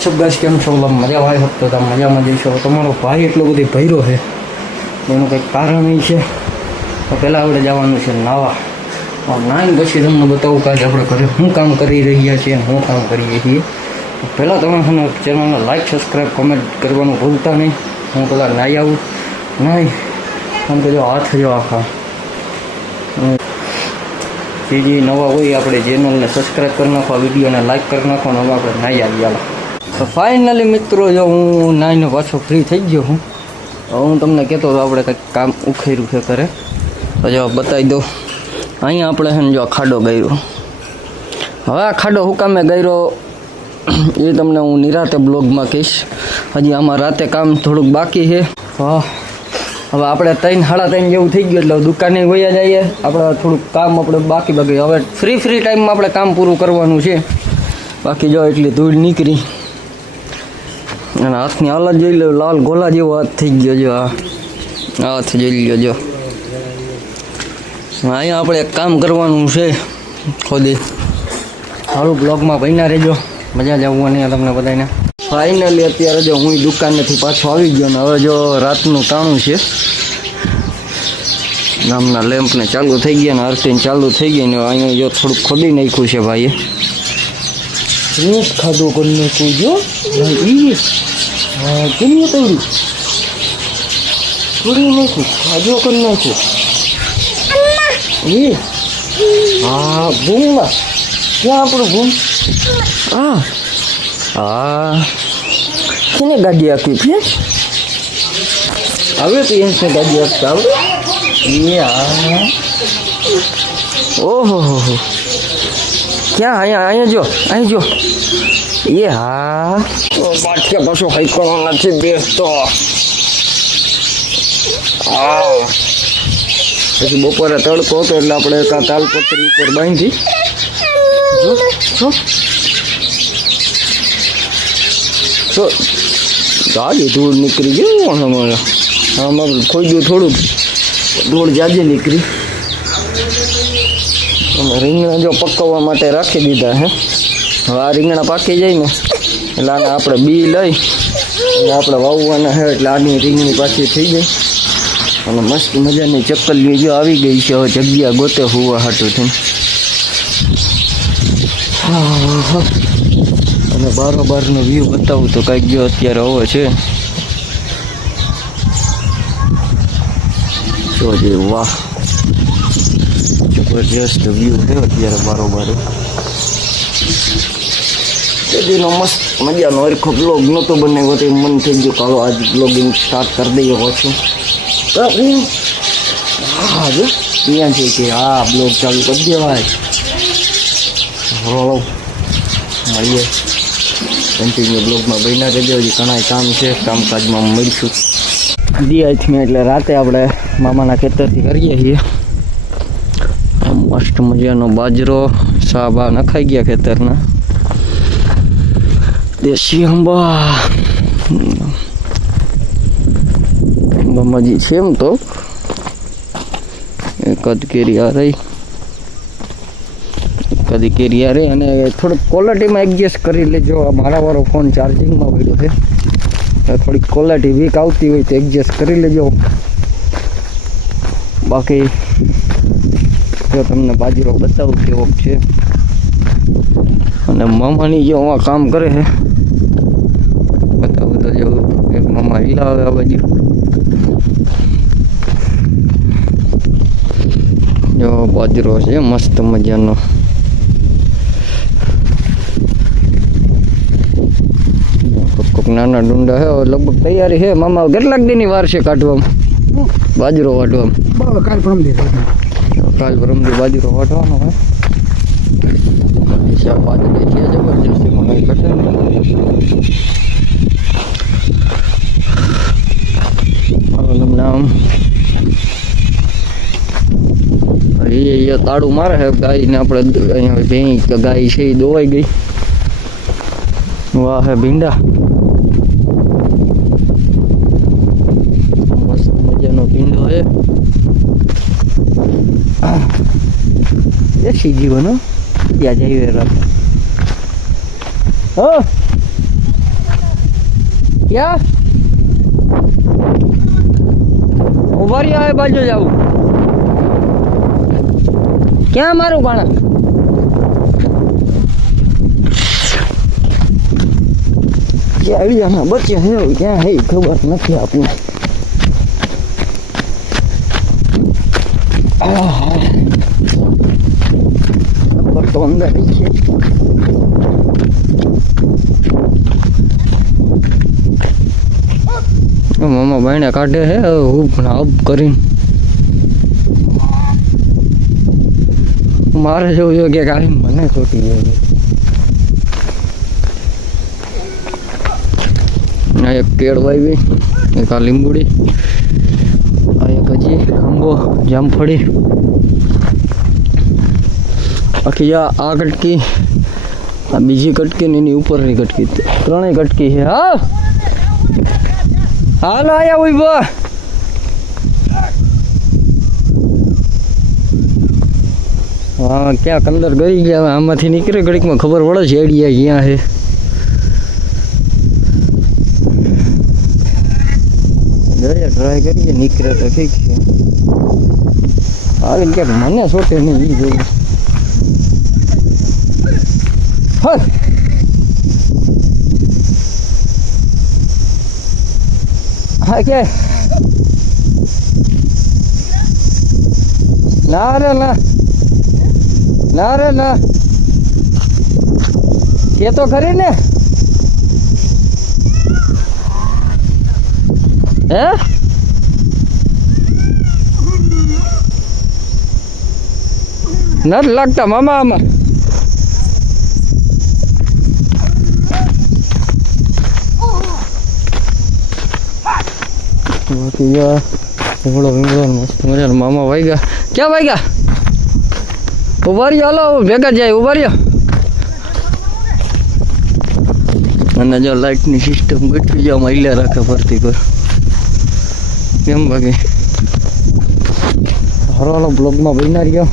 WhatsApp guys કેમ છો? મજા આવી હોત તો તમે મજામાં જઈશો. તમારો ભાઈ એટલો બધી ભર્યો છે એનું કંઈક કારણ એ છે. તો પહેલાં આપણે જવાનું છે નાવા. નાઈને પછી તમને બતાવું કે આજે આપણે ઘરે શું કામ કરી રહ્યા છીએ અને શું કામ કરીએ છીએ. પહેલાં તમે ચેનલને લાઈક સબસ્ક્રાઈબ કોમેન્ટ કરવાનું ભૂલતા નહીં. હું પહેલાં નાહી આવું. નહીં આમ તો જો હાથ જો આખા જે નવા હોય આપણે ચેનલને સબસ્ક્રાઈબ કરી નાખો, વિડીયોને લાઈક કરી નાખો. અને હવે આપણે નાહી આવી ચાલો. તો ફાઇનલી મિત્રો જો હું નાહીને પાછો ફ્રી થઈ ગયો હું. હું તમને કહેતો હતો આપણે કંઈક કામ ઉખેર્યું છે કરે તો જો બતાવી દઉં. અહીંયા આપણે છે ને જો ખાડો ગાર્યો. હવે આ ખાડો હું કામે ગાર્યો એ તમને હું નિરાતે બ્લોગમાં કહીશ. હજી આમાં રાતે કામ થોડુંક બાકી છે. હા હવે આપણે 3-3:30 જેવું થઈ ગયું એટલે દુકાને વયા જઈએ. આપણે થોડુંક કામ આપણે બાકી હવે ફ્રી ટાઈમમાં આપણે કામ પૂરું કરવાનું છે. બાકી જો એટલી ધૂળ નીકળી અને હાથની હાલત જોઈ લો, લાલ ગોલા જેવો હાથ થઈ ગયો. જો આ હાથ જોઈ લો. જો અહીંયા આપણે એક કામ કરવાનું છે ખોદી. સારું બ્લોગમાં બન્યા રહેજો, મજા જ આવવાની તમને બધાને. ફાઇનલી અત્યારે જો હું દુકાનેથી પાછો આવી ગયો ને હવે જો રાતનું ટાણું છે. ગામના લેમ્પને ચાલુ થઈ ગયા ને અર્થિંગ ચાલુ થઈ ગઈ ને અહીંયા જો થોડુંક ખોદી નાખ્યું છે ભાઈએ. રોજ ખાધો કરી નાખ્યું જો ભાઈ. હા કેમ તોડ્યું થોડી નાખ્યું ખાધો કરી નાખ્યું. એ હા ભૂમમાં ક્યાં આપણું ભૂમ? હા હા કેને ગાડી આપી છે? હવે તો એને ગાડી આપતા આવડે. એ હા ઓહો હો ક્યાં? અહીંયા જો અહીં જો. એ હા બાટક્યા પાછો હાઈકવાનો નથી બેસતો. હા પછી બપોરે તડકો હતો એટલે આપણે કાં તાલપત્રી ઉપર બાંધી તો જાજી ધૂળ નીકળી ગયું. આમાં ખોઈ ગયું થોડુંક ધૂળ જાજી નીકળી. અને રીંગણા જો પકવવા માટે રાખી દીધા હે. હવે આ રીંગણા પાકી જાય ને એટલે આને આપણે બી લઈ અને આપણે વાવવાના છે એટલે આની રીંગણી પાછી થઈ જાય. અને મસ્ત મજાની ચક્કલીઓ જો આવી ગઈ છે. હવે જગ્યા ગોતે હોવા હાટું થઈને. અને બારોબારનો વ્યૂ બતાવું તો કંઈક જો અત્યારે હવે છે જોજે. વાહ જબરજસ્ત વ્યૂ છે અત્યારે બારોબાર. તેદીનો મસ્ત મજાનો હરખો બ્લોગ નહોતો બનાવ્યો તો મન થઈ ગયું ચાલો આજ બ્લોગિંગ સ્ટાર્ટ કરી દઈએ પાછું. હા જો ત્યાં છે કે હા બ્લોગ ચાલુ કરી દેવાય. મળીએ કન્ટિન્યુ બ્લોગમાં બન્યા રહેજો. હજી ઘણા કામ છે, કામકાજમાં મળીશું. દિયાથમાં એટલે રાતે આપણે મામાના ખેતરથી કરીએ છીએ. મસ્ત મજાનો બાજરો સાબા નખાઈ ગયા ખેતરના. દેશી આંબા મજી છે એમ તો એકાદ કેરી આ રહી, કદી કેરી આ રહી. અને થોડીક ક્વોલિટીમાં એડજસ્ટ કરી લેજો. મારા વાળો ફોન ચાર્જિંગમાં પડ્યો છે, થોડીક ક્વોલિટી વીક આવતી હોય તો એડજસ્ટ કરી લેજો. બાકી જો તમને બાજરો બતાવું કેવો છે. અને મામાની જો આમાં કામ કરે છે બતાવું તો જો એક મામા હિલાવે આ બાજુ. જો બાજરો છે મસ્ત મજાનો. કોક નાના ડુંડા છે લગભગ તૈયારી છે. મામા કેટલાક દિનની વાર છે કાઢવામાં બાજરો વાટવામાં? કાલ પરમદી બાજરો વાટવાનો હોય. બાજરો છે જબરજસ્ત એમાં કંઈ ઘટે નહીં. આમ એ તાળું મારે છે ગાયને. આપણે અહીંયા ભેંસ ગાય છે એ દોવાઈ ગઈ. વાહ હે ભીંડા મસ્ત મજાનો ભીંડો છે. દેશી જીવન ત્યાં જઈએ રાત. હા ક્યાં ઉભા રહ્યા એ બાજુ જાવું ક્યાં મારું બાણા ક્યાં બચ્યા હે ક્યાં હે ખબર નથી આપને તો અંદર છે મામા ભાઈને કાઢે હે હું પણ અબ કરીને મારે જેવું જો કે કાઢી મને છોટી જાય એક કેળવાઈ બી એક આ લીંબુડી આ એક હજી આંબો જામફળી બાકી આ કટકી આ બીજી કટકી ને એની ઉપરની કટકી ત્રણેય કટકી છે હા હાલો આયા ઉભો હા ક્યાંક અંદર ગઈ ગયા આમાંથી નીકળે ઘડીકમાં ખબર પડે છે એડિયા ક્યાં છે ગયા ટ્રાય કરીએ નીકળે તો ઠીક છે આવીને ક્યાંક મને સોટે નહીં એ જોયું હા કે ના રે ના ના રે ના એ તો ખરી ને હે નથી લાગતા મામા આમાં મસ્ત મજા મામા વાગ્યા ક્યાં વાગ્યા ઉભા રહ્યો હાલો ભેગા જાય ઉભા રહ્યો અને જો લાઇટની સિસ્ટમ ગોઠવી જાવ મહિલા રાખે ફરતી પર કેમ બાકી હરવાનો બ્લોગમાં બન્યા રહ્યો